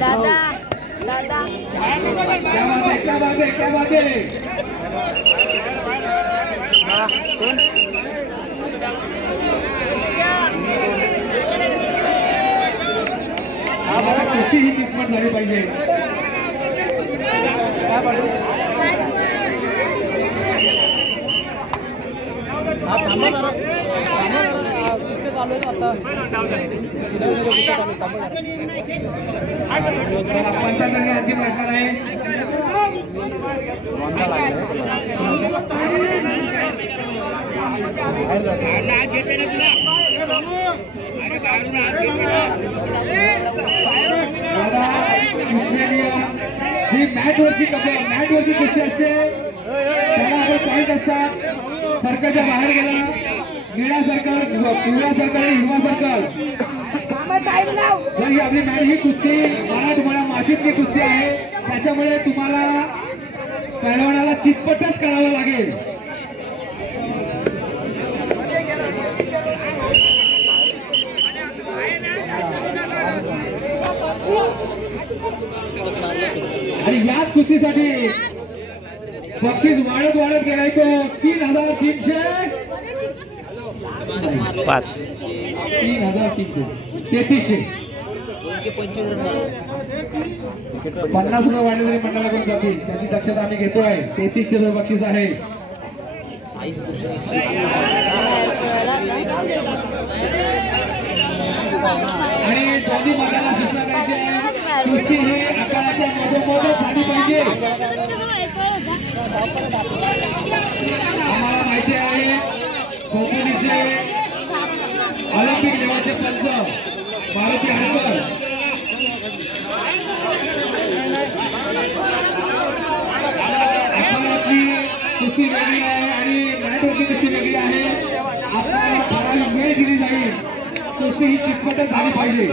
दादा दादा क्या बात है कुस्ती ही चिटपट झाली पाहिजे. थांबा जरा कुस्ती चालू आहे आता. पंचांनी अंतिम प्रश्न आहे. ही मॅटवरची कुस्ती असते त्याला आपण पॉईंट असतात. सर्कलच्या बाहेर गेला निळा सर्कल पिवळा सर्कल आणि हिरवा सर्कल. जर ही आपली मॅट ही कुस्ती मराठवाडा मातीतली कुस्ती आहे त्याच्यामुळे तुम्हाला पैलवानाला चितपटच करावं लागेल. आणि याच कुस्तीसाठी बक्षीस वाढत गेलाय तो 3,300 5 3,300 3300 50 रुपये वाढले तरी मंडळाकडून जातील त्याची दक्षता आम्ही घेतोय. 3300 रुपये बक्षीस आहे. आणि दोन्ही मताला सूचना करायची कुस्ती ही आकाराच्या मधोमधच झाली पाहिजे. आम्हाला माहिती आहे कोकणीचे ऑलिम्पिक लेवलचे पंच मारुती हरकर आकारातली कुस्ती वेगळी आहे आणि मॅटवरची कुस्ती वेगळी आहे. आपल्याला फार वेळ दिली जाईल. कुस्ती ही चिटपटच झाली पाहिजे.